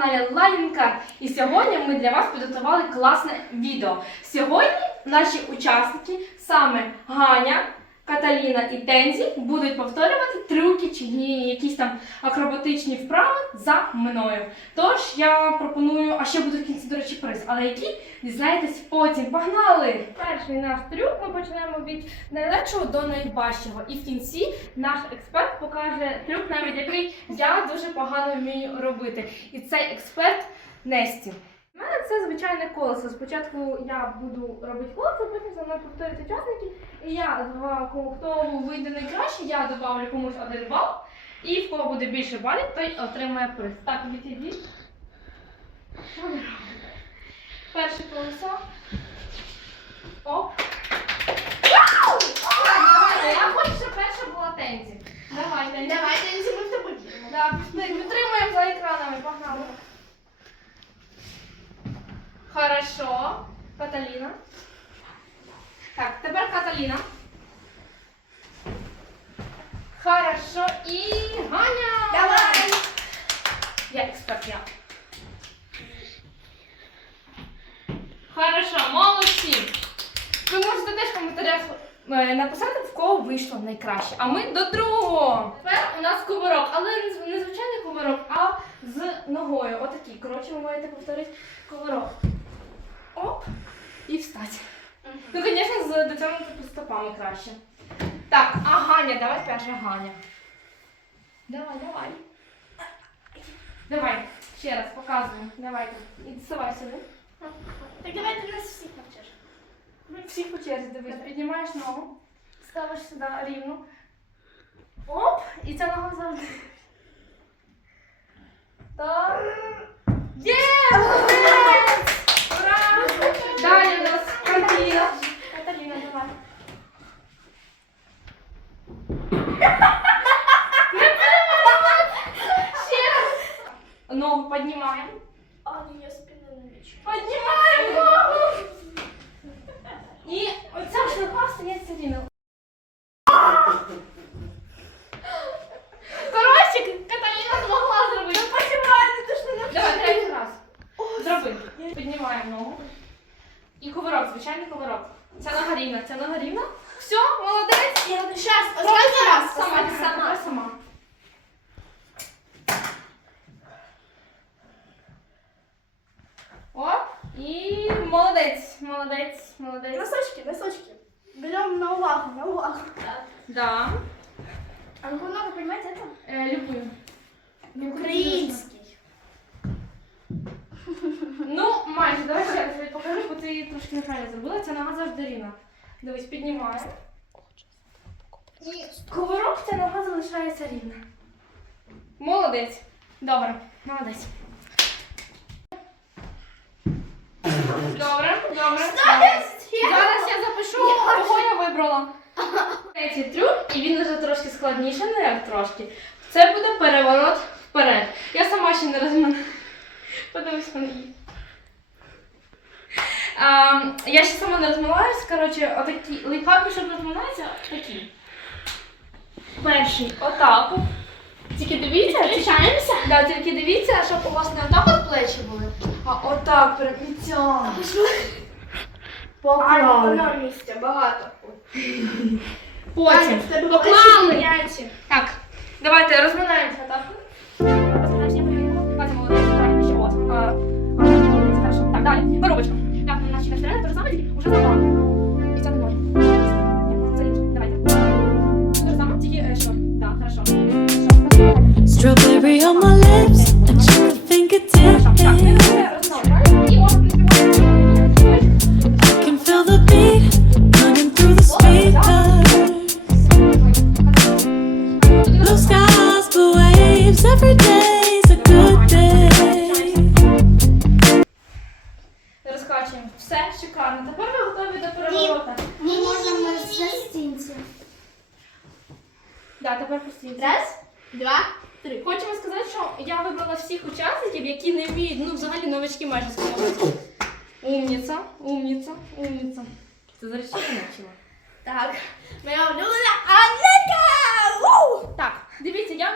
каналі Лайнкар. І сьогодні ми для вас підготували класне відео. Сьогодні наші учасники, саме Ганя, Каталіна і Тензі, будуть повторювати трюки чи якісь там акробатичні вправи за мною. Тож я пропоную, а ще буде в кінці, до речі, приз, але які дізнаєтесь потім. Погнали! Перший наш трюк ми почнемо від найлегшого до найважчого. І в кінці наш експерт покаже трюк, навіть який я дуже погано вмію робити. І цей експерт Несті. У мене це звичайне колесо. Спочатку я буду робити колесо, потім за мною повторюють учасники. І я хто вийде найкраще, я добавлю комусь один бал. І в кого буде більше балів, той отримає приз. Так, відійдіть. Що ви робите? Перше колесо. Оп. Вау! Я хочу, щоб перша була Тензі. Давай, Тензі. Давай, Денисі, ми з тобою. Да, підтримуємо за екранами, погнали. Хорошо. Каталіна. Так, тепер Каталіна. Хорошо. І Ганя. Давай. Я експерт, я. Хорошо, молодці. Ви можете теж в коментарях е, написати, в кого вийшло найкраще. А ми до другого. Тепер у нас кувирок, але не звичайний кувирок, а з ногою. Отакий. Коротше, ви маєте повторити кувирок. Оп. І встать. Ну, звісно, з дотягнути стопами краще. Так, а Ганя, давай перша Ганя. Давай, давай. Давай, ще раз показуємо. Давайте. І діставай сюди. Так давай ти нас всіх навчиш. Всіх по черзі дивись. Піднімаєш ногу, ставиш сюди рівно. Оп! І ця нога завжди. Так. Є! Молодець! Ура! Далі у нас Каталіна. Каталіна, давай. Ще раз. Ногу піднімаємо. Молодець, молодець. Носочки, носочки. Берем на увагу, на увагу. Да. А ну много понимаете это? Е, любую. Український. Ну, майже, давай ще раз я тобі покажу, бо ти трошки неправильно зробила. Ця нога завжди рівна. Дивись, піднімаєш. І кувирок ця нога залишається рівна. Молодець. Добре, молодець. Добре, добре. Зараз я запишу, кого я вибрала. Третій трюк, і він вже трошки складніше, не як трошки. Це буде переворот вперед. Я сама ще не розминаю. Подивись на неї. А, я ще сама не розмиваюсь. Коротше, отакі лайфхаки, щоб розминатися, такі. Перший отак. Тільки дивіться, Включаємося? да, тільки дивіться, щоб у вас не отак от плечі були, а отак. А, Поклали. на місці, багато. Потім поклали. Так, давайте розминаємося так. Так, далі, коробочка. Так, у нас ще ж саме, тільки вже забрали. І це не може. Це інше. Давайте. Те ж саме, тільки е, що? Так, хорошо. Strawberry on my lips,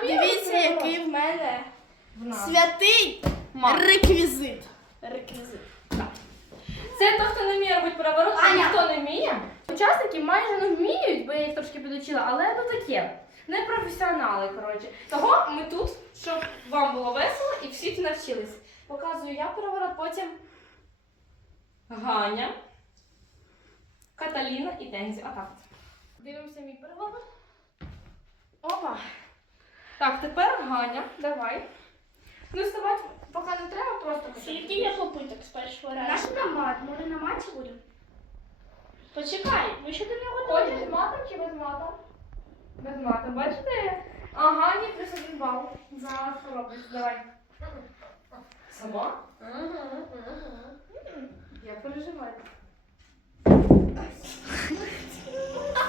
дивіться, який в мене святий Реквізит. Реквізит. Це той, хто не вміє робити переворот, а ніхто не вміє. Учасники майже не вміють, бо я їх трошки підучила, але ну таке. Не професіонали, коротше. Того ми тут, щоб вам було весело і всі навчились. Показую я переворот, потім Ганя, Каталіна і Тензі. А так. Дивимося мій переворот. Опа. Так, тепер Ганя, давай. Ну, вставати поки не треба, просто Скільки є попиток з першого разу? Наш на мат, може на маті будемо? Почекай, ми ще до нього Хочеш з матом чи без мата? Без мата, бачите? Ага, ні, плюс один бал. Зараз спробуй, давай. Сама? Я переживаю.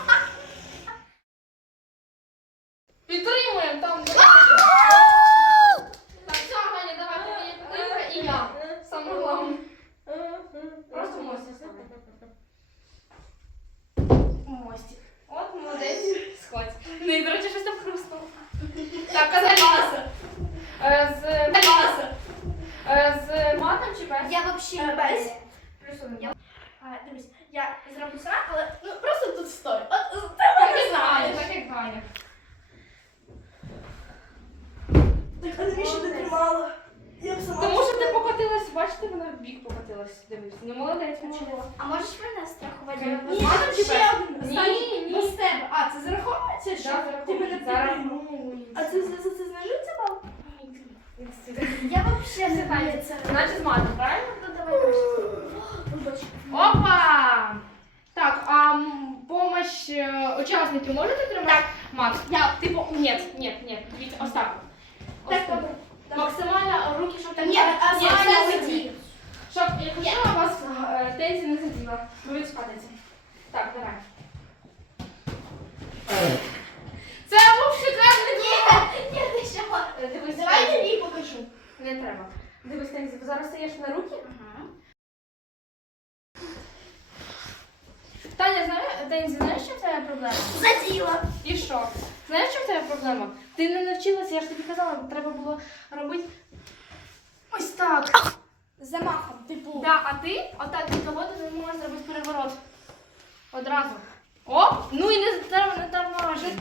Підтримуємо там. Так, все, Ганя, давай, твоя підтримка і я. Саме головне. Просто мостик. Мостик. От молодець. Сходь. Ну і, до речі, щось там хрустнуло. Так, Каталіна. Е, З, Е, з матом чи без? Я вообще Е, без. Плюс один. А, дивись, я зроблю сама, але ну просто тут стой. От з Так тебе не як Ганя, знаєш. так як Ганя. Так, а навіщо ти тримала? Я б сама. Тому що ти покотилась, бачите, вона в бік покотилась. Дивись. Ну молодець, молодець. А можеш мене страхувати? Ні. Ні, ще один. Ні, ні. Без тебе. А, це зараховується? Що? Да, Ти мене зараз. А це за це, це знижується бал? Я вообще не Це знаю це. Значить з правильно? Ну давай. Опа! Так, а м, помощь е, учасників можете тримати? Так. Макс, Я. типу, ні, ні, ні. Ось Так, так. добре. Максимально руки, щоб Ні, а ні, все, веди. Щоб, якщо у вас е, Тензі не заділа, ви спадете. Так, давай. Це був шикарний Ні, ти що? Е, Дивись, Давай я їй покажу. Не треба. Дивись, Тензі, зараз стаєш на руки. Таня, знає, Тензі, знаєш, що тебе проблема? Заділа. І що? Знаєш, що в тебе проблема? Ти не навчилася, я ж тобі казала, треба було робити ось так. Замахом, типу. Да, а ти отак від того ти не можеш зробити переворот. Одразу. Оп! Ну і не треба не тормажити.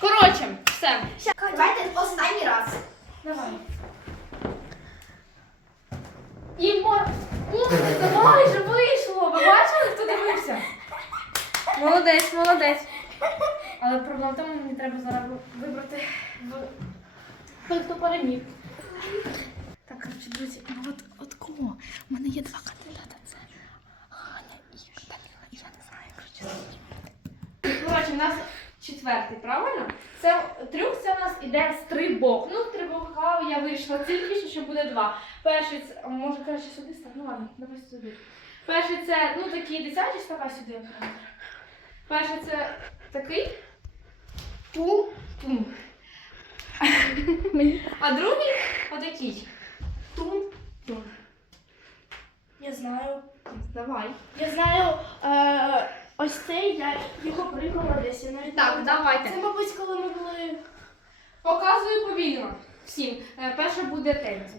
Коротше, все. Давайте останній раз. Давай. І мор... Ух, це майже вийшло. Ви бачили, хто дивився? Молодець, молодець. Але проблема в тому, мені треба зараз вибрати в- той, хто переміг. Так, коротше, друзі, ну от, от кого? У мене є два кандидати. Це Ганя і Каталіна. І я не знаю, коротше, Коротше, у нас четвертий, правильно? Це трюк це у нас іде стрибок. Ну, стрибока я вийшла тільки, що буде два. Перший це, може краще сюди став? Ну ладно, давай сюди. Перший це, ну такий дитячий, ставай сюди. Перший це такий. Пум. Пум. А другий отакий. Тум. Тум. Я знаю. Давай. Я знаю, е, ось цей, я його пригала десь. Я навіть Так, давайте. Це, мабуть, коли ми були. Показую повільно всім. Е, Перше буде Тензі.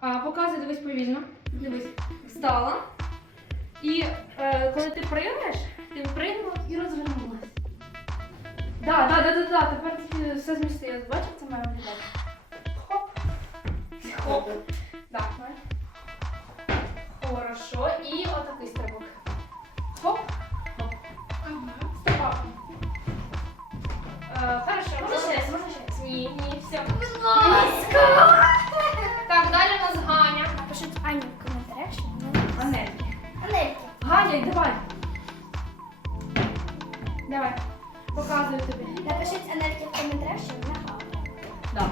А, показуй, дивись повільно. Дивись. Встала. І е, коли ти пригнеш, ти пригнула і розвернулася. Да, да, да, да, да. Тепер ти все змістилось. Бачиш, це має виглядати. Хоп. Хоп. Так, давай. Хорошо. І отакий стрибок. Хоп. Хоп. Стопа. Е, Хорошо, можна ще раз, можна ще раз? Ні, ні, все. Будь ласка. Так, далі у нас Ганя. Напишіть Ані в коментарях, що вона Анельки. Анельки. Ганя, давай. Давай. Показую тобі. Напишіть Анельки в коментарях, що вона гарна. Да.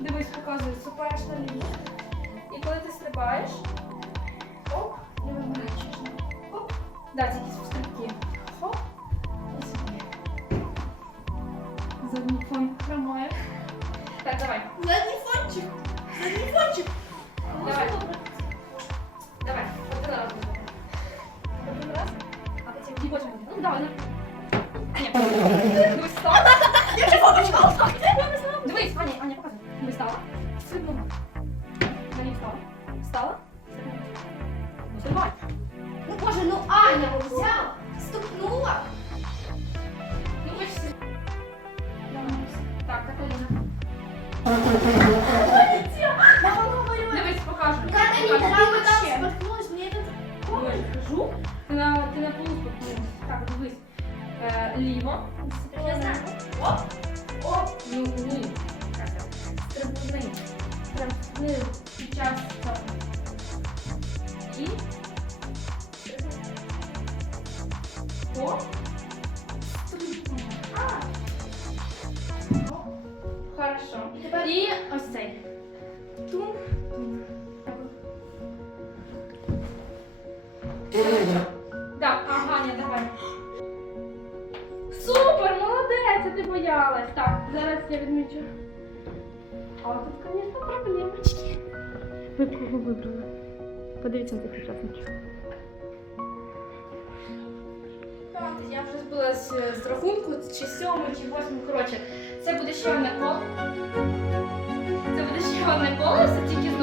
Дивись, показую, ступаєш на лінію. І коли ти стрибаєш, оп, не виморачуєш. Оп. Да, тільки стрибки. Хоп. І сюди. Задній фон хромає. Так, давай. Задній фончик. Задній фончик. Давай. Давай. Ні. Дивись. Я Аня, під час цього. І. Оп. Стрибни. А. Хорошо. І ось цей. Тум. Тум. Так, ага, не давай. Супер, молодець, а ти боялась. Так, зараз я відмічу. А тут, звісно, проблемочки. Ви вибрали? Подивіться на цих учасників. Я вже збилась е, з рахунку, чи сьомий, чи восьмий. Коротше, це буде ще одне коло. Це буде ще одне колесо, тільки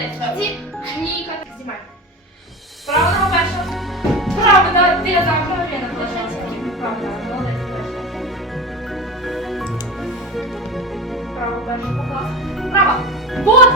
Ні, Каталіна, знімай. Право нога перша. Право, на ти за право, Лена, залишайся. Право, да, молодець, перша. Право. Право. Вот,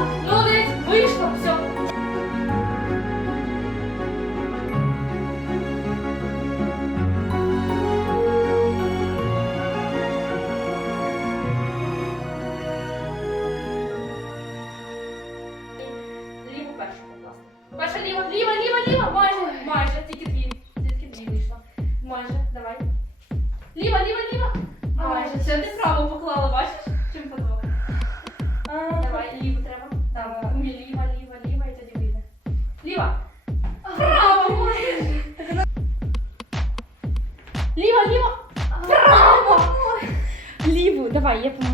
ліву треба. Там, ні, ліва, ліва, ліва, і тоді вийде. Ліва. Право, майже. Ліва, ліва. Право. Ліву, давай, я поможу.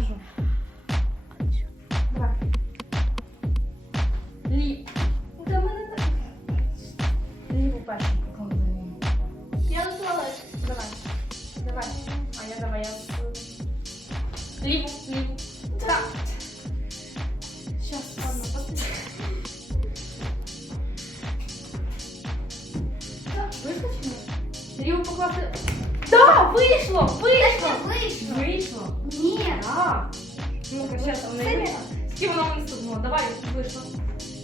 Ні. А. Ну-ка, сейчас, вийшло. Скільки воно не стукнуло? Давай, вийшло.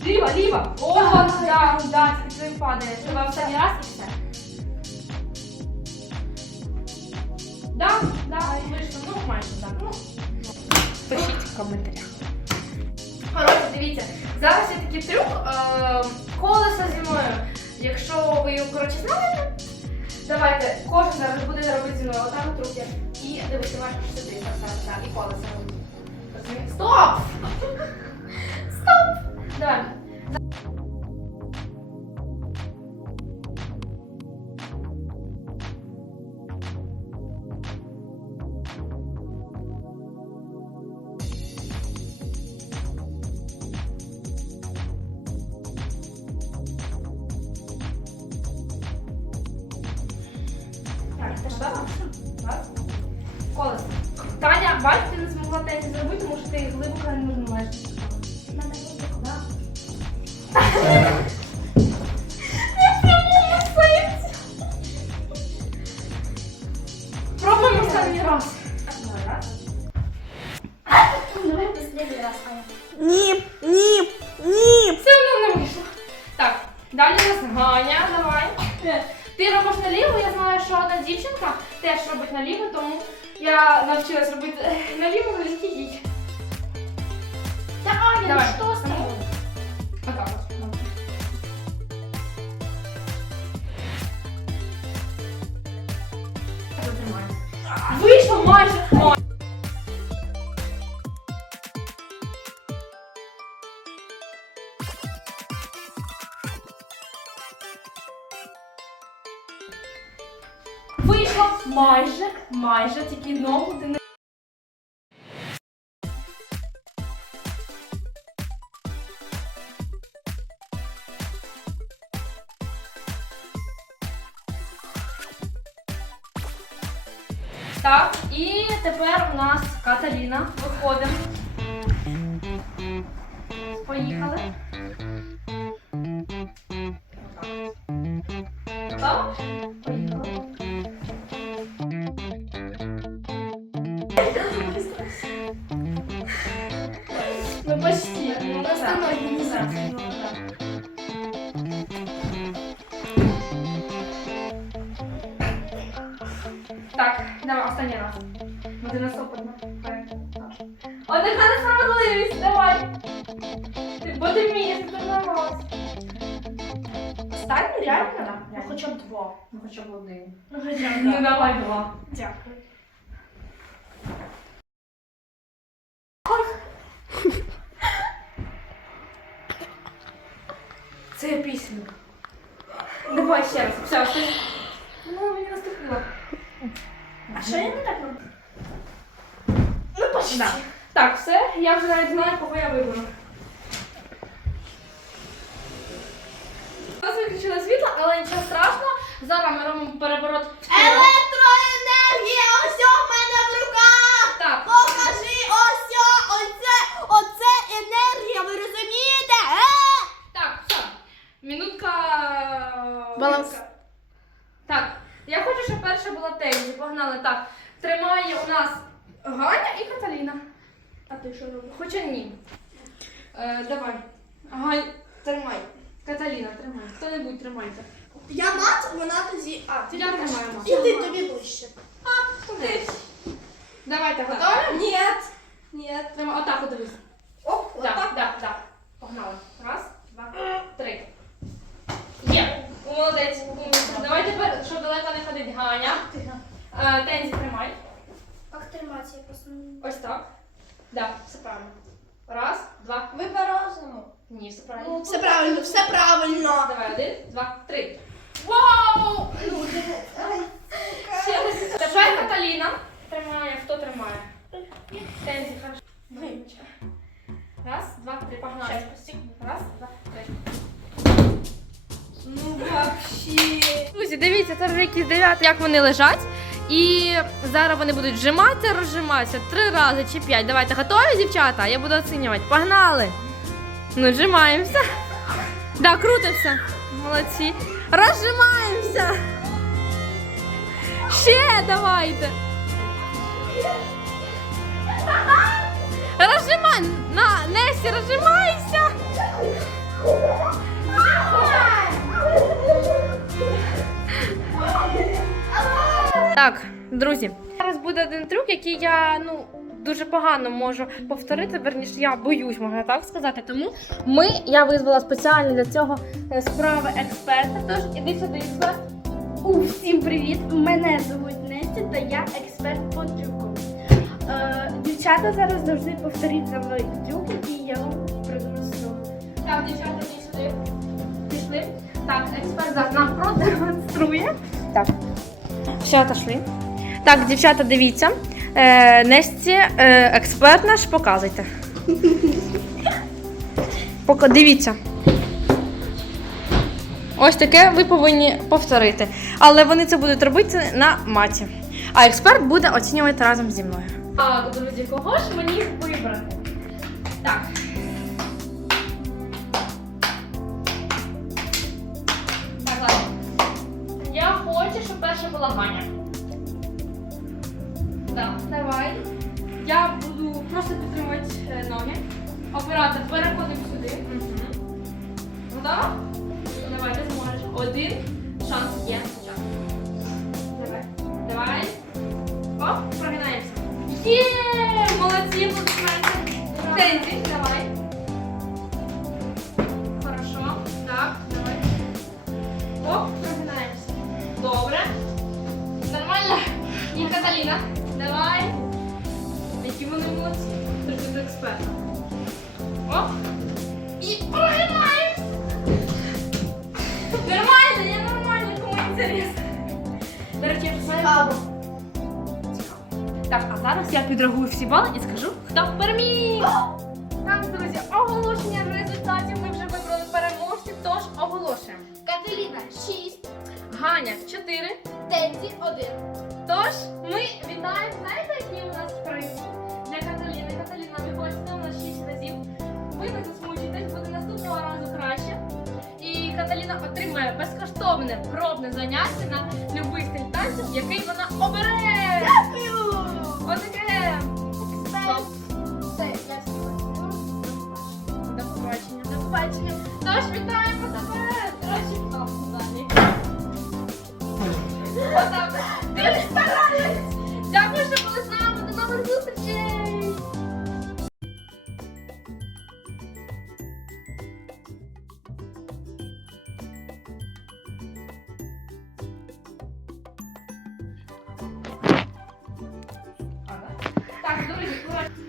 Ліва, ліва. О, да, да, тільки ти падаєш. Давай останній раз і все. Да, да, вийшло. Ну, майже так. Ну, пишіть в коментарях. Коротше, дивіться, зараз є такий трюк е, колесо зі. Якщо ви його коротше знаєте, давайте кожен зараз буде робити зі мною отак от руки. І дивіться, маєш сюди поставити, так, і колесо робити. Розумієте? Стоп! Стоп! Давай. Так, Ти робиш наліво, я знаю, що одна дівчинка теж робить наліво, тому я навчилась робити е, наліво, але тільки їй. Та Аня, Давай. что с тобой? Отак от. Вийшло майже. Ой. Майже, майже, тільки ногу ти не. Так, і тепер у нас Каталіна. Виходимо. Поїхали. Вмієш, ти тренувалась. Останній реально? Да, Ну, хоча б два. Ну хоча б один. Ну, хоча б Ну давай два. Дякую. Це пісня. Давай ще раз. Все, все. Ну, мені наступило. А що я не так роблю? Ну, почти. Так, все, я вже навіть знаю, кого я виберу. Нас виключили світло, але нічого страшного. Зараз ми робимо переворот. в. Електроенергія, ось у мене в руках! Так, Покажи ось оце, оце енергія, ви розумієте? Е? так, все. Минутка. Баланс. Так, я хочу, щоб перша була Тейзі. Погнали. Так, тримає у нас Ганя і Каталіна. А ти що робиш? Хоча ні. Е, давай. Гань, тримай. Каталіна, тримай. Хто-небудь тримайте. Я мат, вона тоді. А, ти Я тримаю маму. Іди тобі ближче. Туди. Давайте, готові? Ні. Ні. Тримай, отак от дивись. Оп, Так, так, так. Погнали. Раз, два, три. Є. Молодець. Давай тепер, щоб далеко не ходить Ганя. Тензі тримай. Як тримати, я просто... Ось так. Да, все правильно. Раз, два. Ви по-разному. Ні, все правильно. Все правильно, все правильно. Давай, один, два, три. Вау! Ну, Ще раз. Тепер Каталіна тримає. Хто тримає? Тензі, хорошо. Раз, два, три, погнали. Раз, два, три. Ну, вообще. Друзі, дивіться, це вже якісь дев'яти, як вони лежать. І зараз вони будуть вжиматися, розжиматися три рази чи п'ять. Давайте готові, дівчата? Я буду оцінювати. Погнали! Ну, зжимаємося. Да, крутимося. Молодці. Розжимаємося. Ще давайте. Розжимай! На, Несі, розжимайся! Так, друзі, зараз буде один трюк, який я ну дуже погано можу повторити. Верніше, я боюсь, можна так сказати. Тому ми я визвала спеціально для цього е, справи експерта. Тож іди сюди, експерт. У, всім привіт! Мене звуть Несті та я експерт по трюкам. Е, дівчата зараз завжди повторіть за мною трюк, який я вам продемонструю. Так, дівчата, іди сюди. Пішли. Так, експерт зараз нам продемонструє. Так, все отошли. Так, дівчата, дивіться. Е, Несті, е, експерт наш, показуйте. Пока, дивіться. Ось таке ви повинні повторити. Але вони це будуть робити на маті. А експерт буде оцінювати разом зі мною. Так, друзі, кого ж мені вибрати? Так. Так, Один шанс є. Час. Давай. Давай. Оп, прогинаємося. Є! Молодці, будуть Тензі, давай. Хорошо. Так, давай. Оп, прогинаємося. Добре. Нормально. І Каталіна. Давай. Які вони молодці. Тільки до експерта. Оп. І прогинаємося. Цікаво. Так, а зараз я підрахую всі бали і скажу, хто переміг. Так, друзі, оголошення результатів ми вже вибрали переможців, тож оголошуємо. Катерина 6, Ганя 4. Тензі 1. Тож ми вітаємо, знаєте, який у нас приз для Каталіни. Каталіна, ви хочете у нас 6 разів. Ви не засмучуєтесь, буде наступного разу краще. І Каталіна отримає безкоштовне пробне заняття на який вона обере. Так,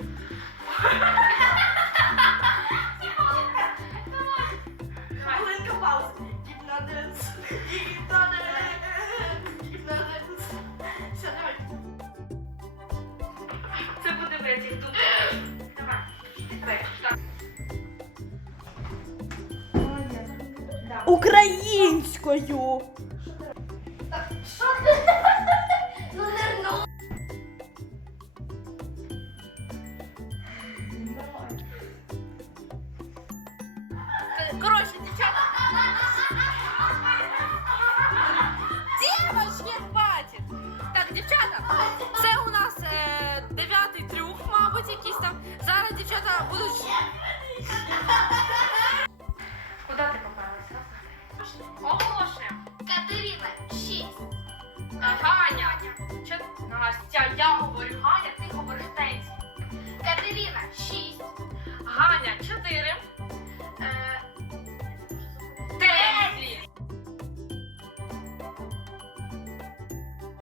говорю Ганя, ти говориш Тензі. 6. Ганя 4.